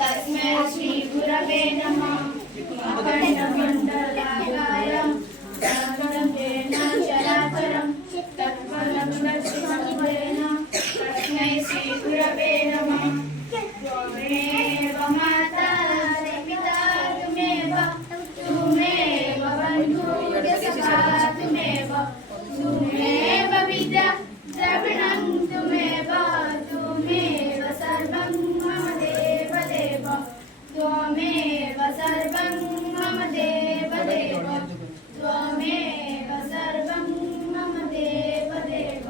तस्मै श्री गुरवे नमः। अखण्डमण्डलाकारं व्याप्तं चराचरं तत्पदं दर्शितं येन तस्मै श्री गुरवे नमः। त्वमेव माता पिता त्वमेव त्वमेव बन्धुः सखा त्वमेव त्वमेव विद्या द्रविणं त्वमेव त्वमेव सर्वं मम देव देव त्वमेव सर्वं मम देव देव त्वमेव सर्वं मम देव देव।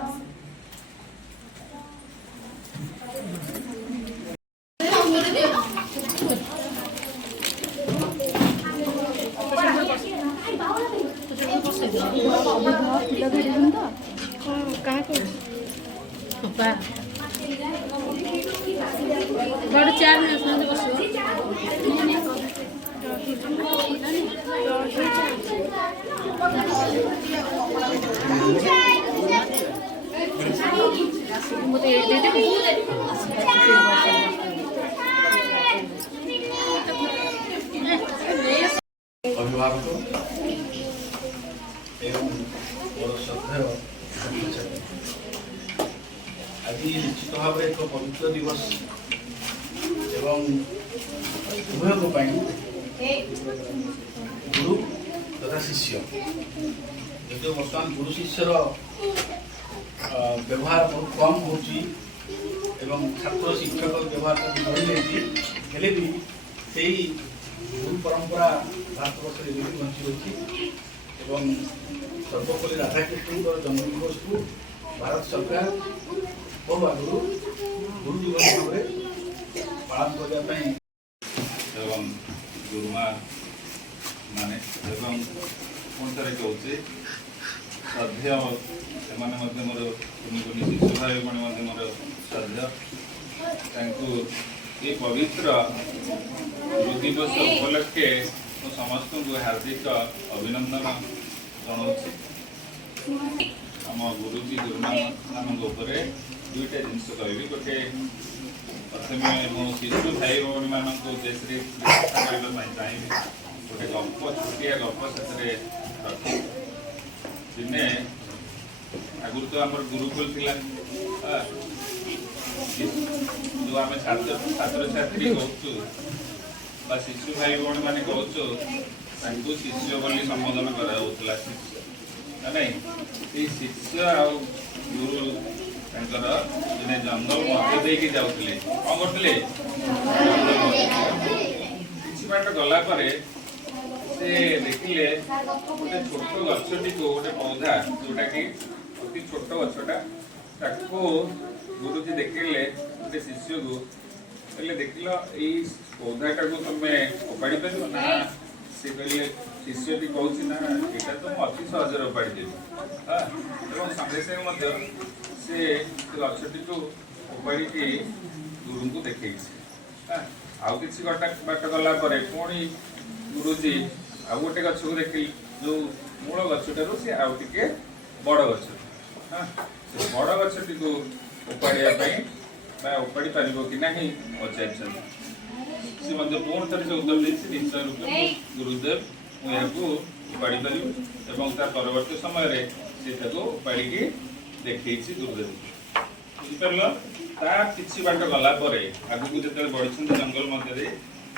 बड़ चार में समझ बसो अभिभावक एवं बड़ श्रद्धेय आज निश्चित भाव एक पवित्र दिवस एवं उभय गुरु तथा शिष्य जो बर्तमान गुरु शिष्यर व्यवहार बहुत कम हो छात्र शिक्षक व्यवहार बढ़ी जाए भी से गुरु परंपरा भारतवर्ष बंची रही सर्वपल्ली राधाकृष्ण जन्मदिवस को भारत सरकार बहु आगु गुरु दिवस भाव पालन करने गुरुमा माने पुणी थे कहे श्रद्धेय से मोर कुनि कुनि शिशु भाई भाई मोर श्रद्धेय ये पवित्र गुरु दिवस उपलक्षे समस्त को हार्दिक अभिनंदन जनाऊँगी। आम गुरुजी गुरुमान दुईटा जिनस कह गोटे प्रथम मो शिशु भाई भाई मान उद्देश्य चाहिए गोटे गप छुटिया गप से दिने आगुरी तो आम गुरुकुल थी जो आम छात्र छात्री कहूँ शिशु भाई भाई मैंने कहूँ शिष्य बोली संबोधन करा नहीं शिष्य आ गुरु दिने जंगल मध्य देके जाऊले कौन करते किसी बाट गला से देखिले गोटे छोट गछटी को गोटे पौधा जोटा कि अति छोट गछटा गुरुजी देखिले गोटे शिष्य को देखिल ये पौधाटा को तुम उपाड़ी पार ना सी कहले शिष्यटी कहूँ ना यहाँ तो मुझे अति सहजरे उपाड़ी देवी हाँ सागे सागे से गछटी को उपाड़ी गुरु को देखे हाँ आउ कि बाट गला पुणी गुरुजी आउ गोटे गछ को देखिल जो मूल गछटारू सी आउ टे बड़ गछ हाँ बड़ गछटी को उपाड़ा उपाड़ी पार कि ना पचार सी पुणी थे से उत्तर देती निश्चय रूप गुरुदेव मुझे उपाड़ी पारि परवर्त समय से उपाड़ी देखी गुरुदेव बुझिपार कि बाट गला आगू जो बढ़ी जंगल मध्य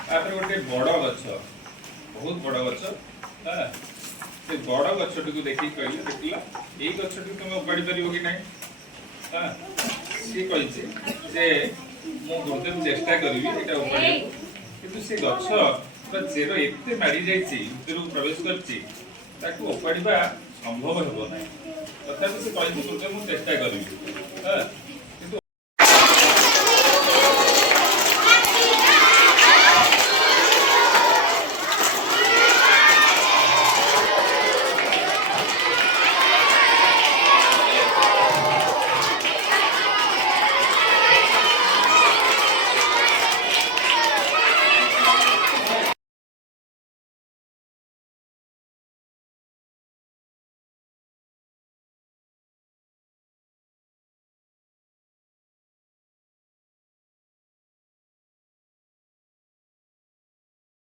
गोटे बड़ गछ बहुत बड़ गछ हाँ से बड़ गछटी को देखिए कहले देखला ये गछटी तुम उपाड़ी पार कि ना हाँ सी कही मु गुरुदेव चेष्टा करी यहाँ उपाड़ी कि से गछ चेर एत माड़ी जातर प्रवेश कर उपाड़ा संभव हे ना तथा से कही गुरुदेव मुझे चेष्टा करी हाँ